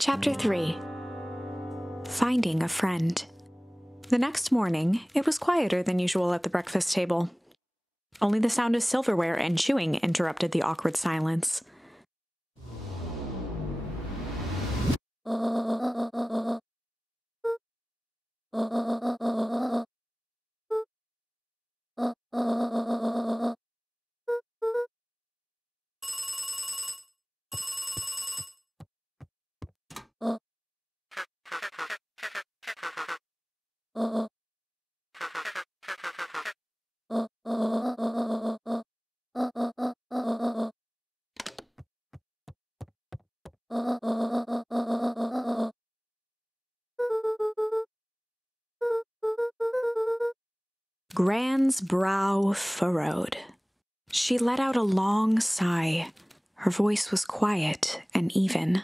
Chapter 3. Finding a Friend. The next morning, it was quieter than usual at the breakfast table. Only the sound of silverware and chewing interrupted the awkward silence. Gran's brow furrowed. She let out a long sigh. Her voice was quiet and even.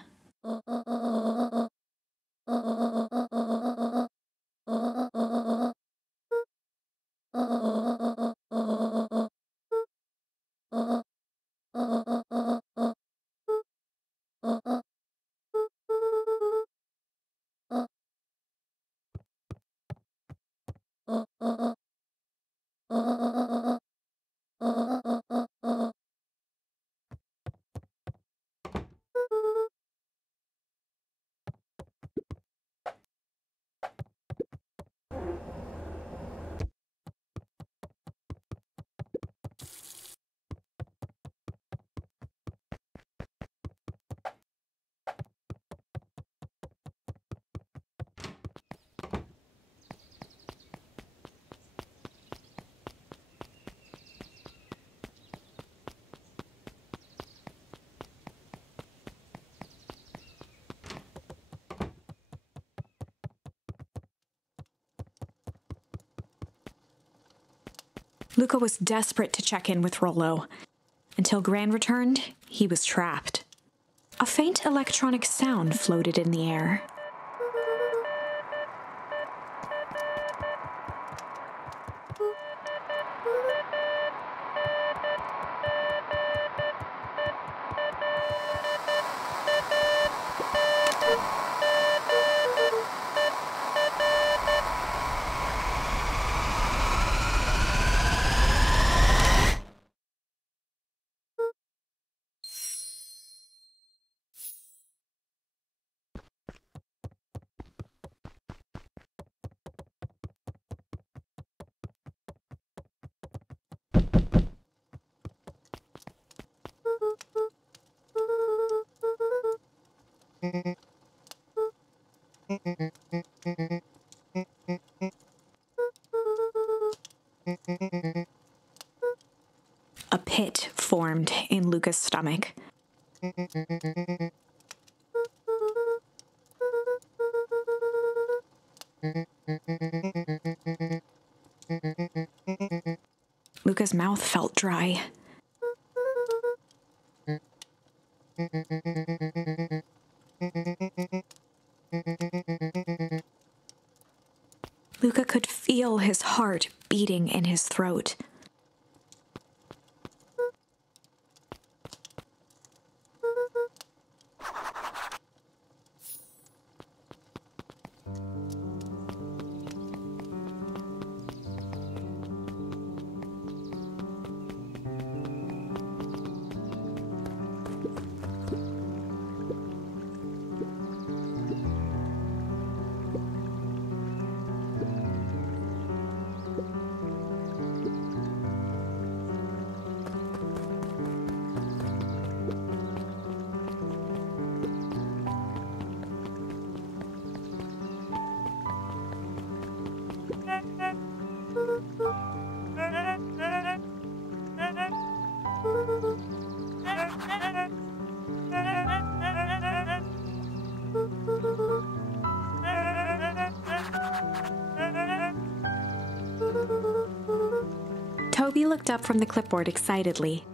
Luca was desperate to check in with Rollo. Until Gran returned, he was trapped. A faint electronic sound floated in the air. A pit formed in Luca's stomach. Luca's mouth felt dry. Luca could feel his heart beating in his throat. Toby looked up from the clipboard excitedly.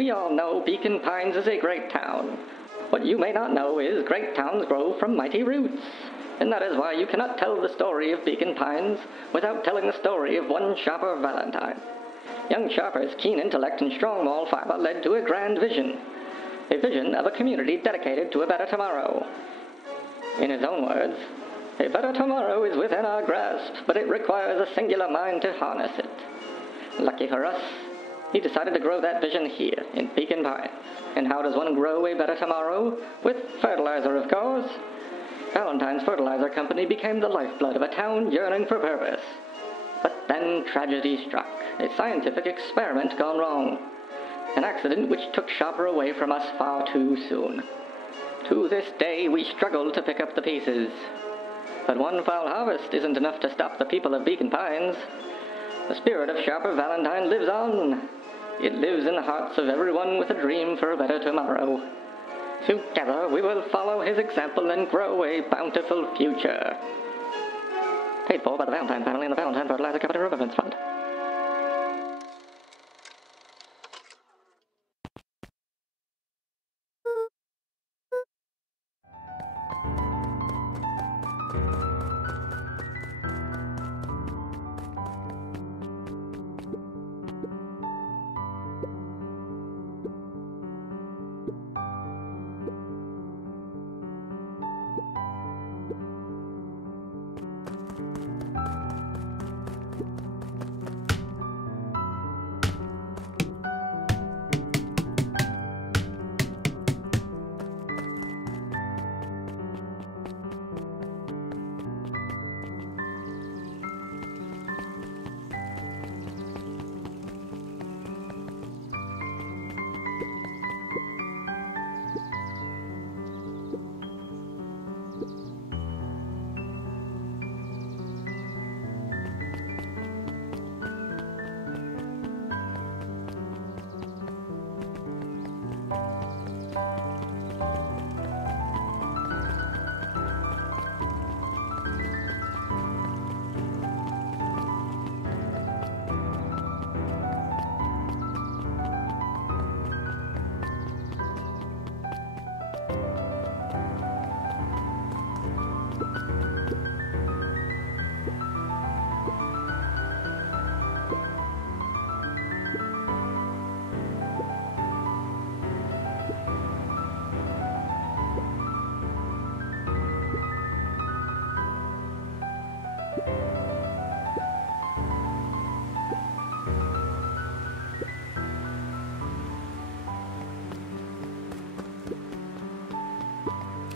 We all know Beacon Pines is a great town. What you may not know is great towns grow from mighty roots. And that is why you cannot tell the story of Beacon Pines without telling the story of one Shopper Valentine. Young Shopper's keen intellect and strong moral fiber led to a grand vision. A vision of a community dedicated to a better tomorrow. In his own words, a better tomorrow is within our grasp, but it requires a singular mind to harness it. Lucky for us, he decided to grow that vision here, in Beacon Pines. And how does one grow a better tomorrow? With fertilizer, of course. Valentine's Fertilizer Company became the lifeblood of a town yearning for purpose. But then tragedy struck, a scientific experiment gone wrong. An accident which took Shopper away from us far too soon. To this day, we struggle to pick up the pieces. But one foul harvest isn't enough to stop the people of Beacon Pines. The spirit of Shopper Valentine lives on. It lives in the hearts of everyone with a dream for a better tomorrow. Together, we will follow his example and grow a bountiful future. Paid for by the Valentine family and the Valentine Fertilizer Company Remembrance Fund.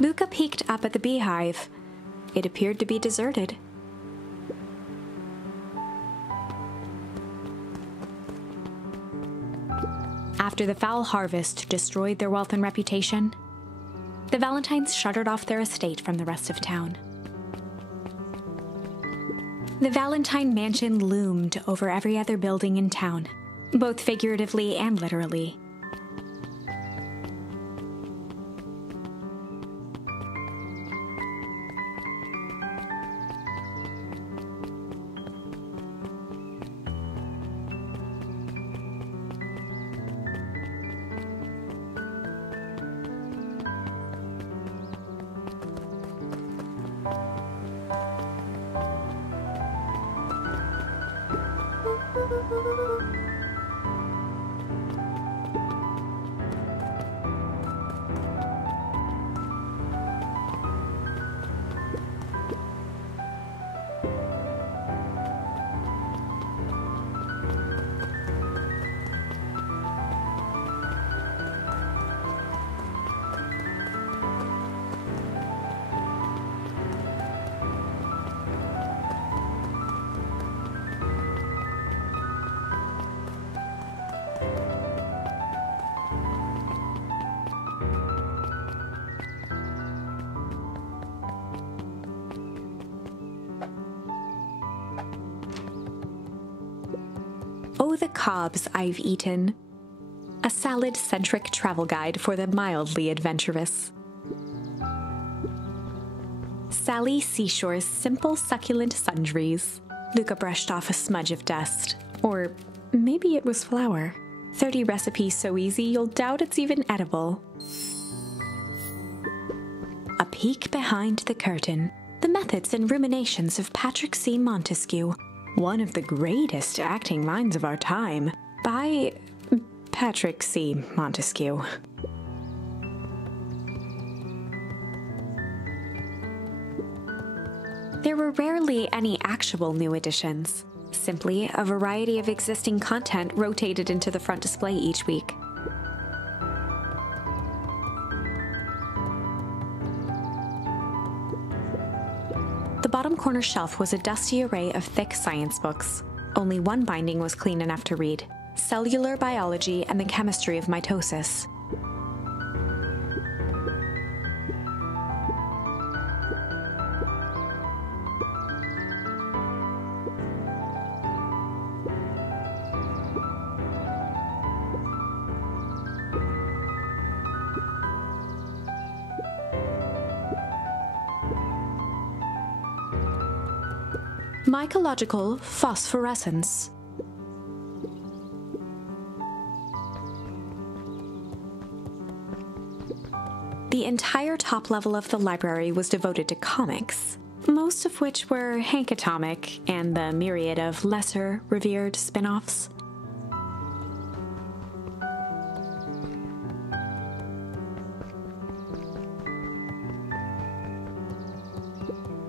Luca peeked up at the beehive. It appeared to be deserted. After the foul harvest destroyed their wealth and reputation, the Valentines shuttered off their estate from the rest of town. The Valentine mansion loomed over every other building in town, both figuratively and literally. Oh, the cobs I've eaten. A salad-centric travel guide for the mildly adventurous. Sally Seashore's simple, succulent sundries. Luca brushed off a smudge of dust. Or maybe it was flour. 30 recipes so easy you'll doubt it's even edible. A peek behind the curtain. The methods and ruminations of Patrick C. Montesquieu, one of the greatest acting minds of our time, by Patrick C. Montesquieu. There were rarely any actual new additions, simply a variety of existing content rotated into the front display each week. The bottom corner shelf was a dusty array of thick science books. Only one binding was clean enough to read: Cellular Biology and the Chemistry of Mitosis. Mycological phosphorescence. The entire top level of the library was devoted to comics, most of which were Hank Atomic and the myriad of lesser revered spin-offs.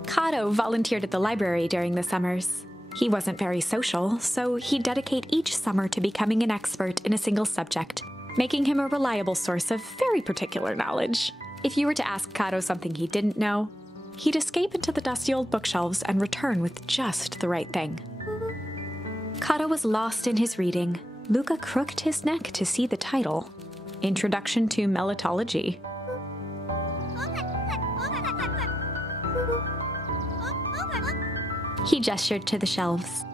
Kato volunteered at the library during the summers. He wasn't very social, so he'd dedicate each summer to becoming an expert in a single subject, making him a reliable source of very particular knowledge. If you were to ask Kato something he didn't know, he'd escape into the dusty old bookshelves and return with just the right thing. Kato was lost in his reading. Luca crooked his neck to see the title: Introduction to Melitology. He gestured to the shelves.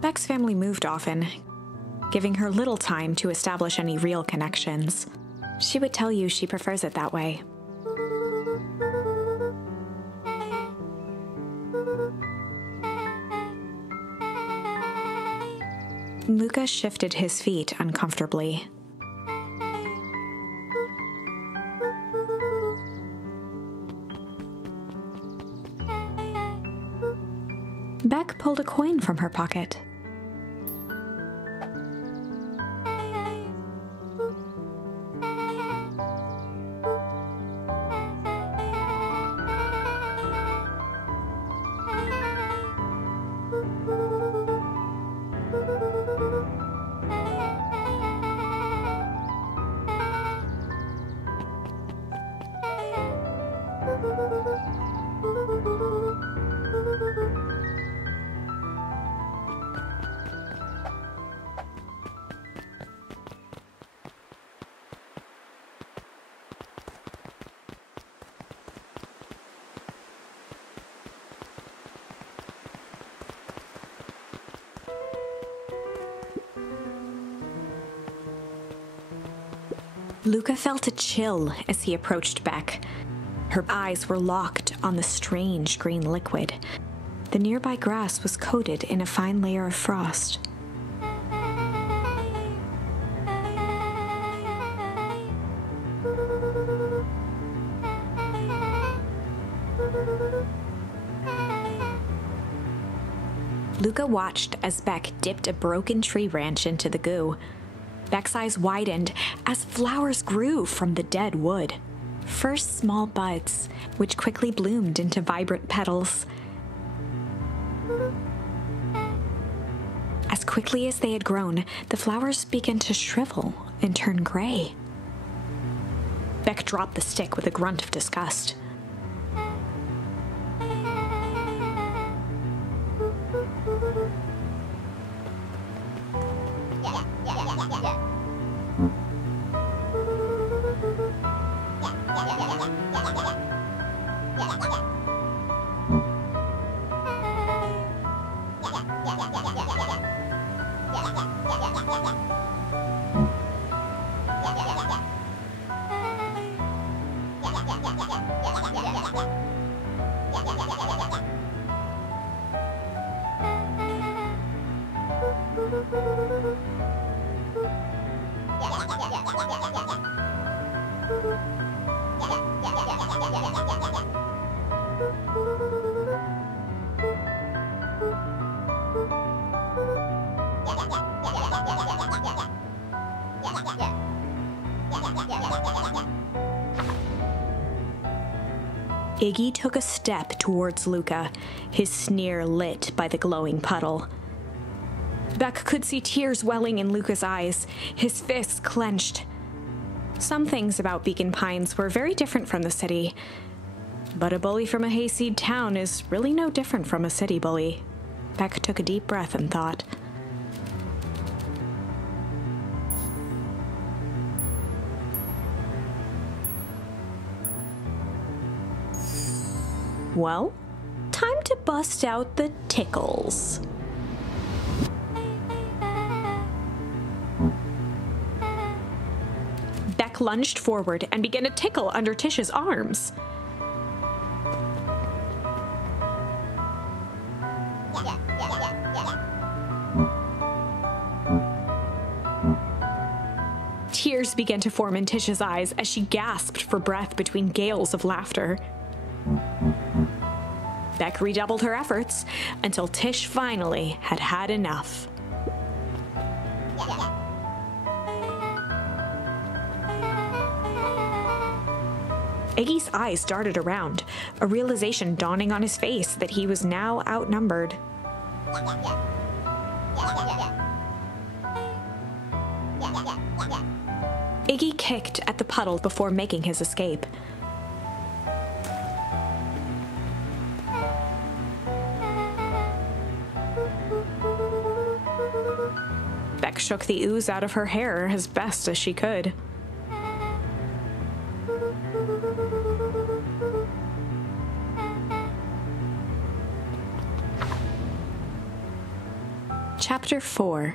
Beck's family moved often, giving her little time to establish any real connections. She would tell you she prefers it that way. Luca shifted his feet uncomfortably. Beck pulled a coin from her pocket. Luca felt a chill as he approached Beck. Her eyes were locked on the strange green liquid. The nearby grass was coated in a fine layer of frost. Luca watched as Beck dipped a broken tree branch into the goo. Beck's eyes widened as flowers grew from the dead wood. First small buds, which quickly bloomed into vibrant petals. As quickly as they had grown, the flowers began to shrivel and turn gray. Beck dropped the stick with a grunt of disgust. Iggy took a step towards Luca, his sneer lit by the glowing puddle. Beck could see tears welling in Luca's eyes, his fists clenched. Some things about Beacon Pines were very different from the city, but a bully from a hayseed town is really no different from a city bully. Beck took a deep breath and thought. Well, time to bust out the tickles. Beck lunged forward and began to tickle under Tish's arms. Tears began to form in Tish's eyes as she gasped for breath between gales of laughter. Beck redoubled her efforts until Tish finally had had enough. Iggy's eyes darted around, a realization dawning on his face that he was now outnumbered. Iggy kicked at the puddle before making his escape. Beck shook the ooze out of her hair as best as she could. Chapter 4.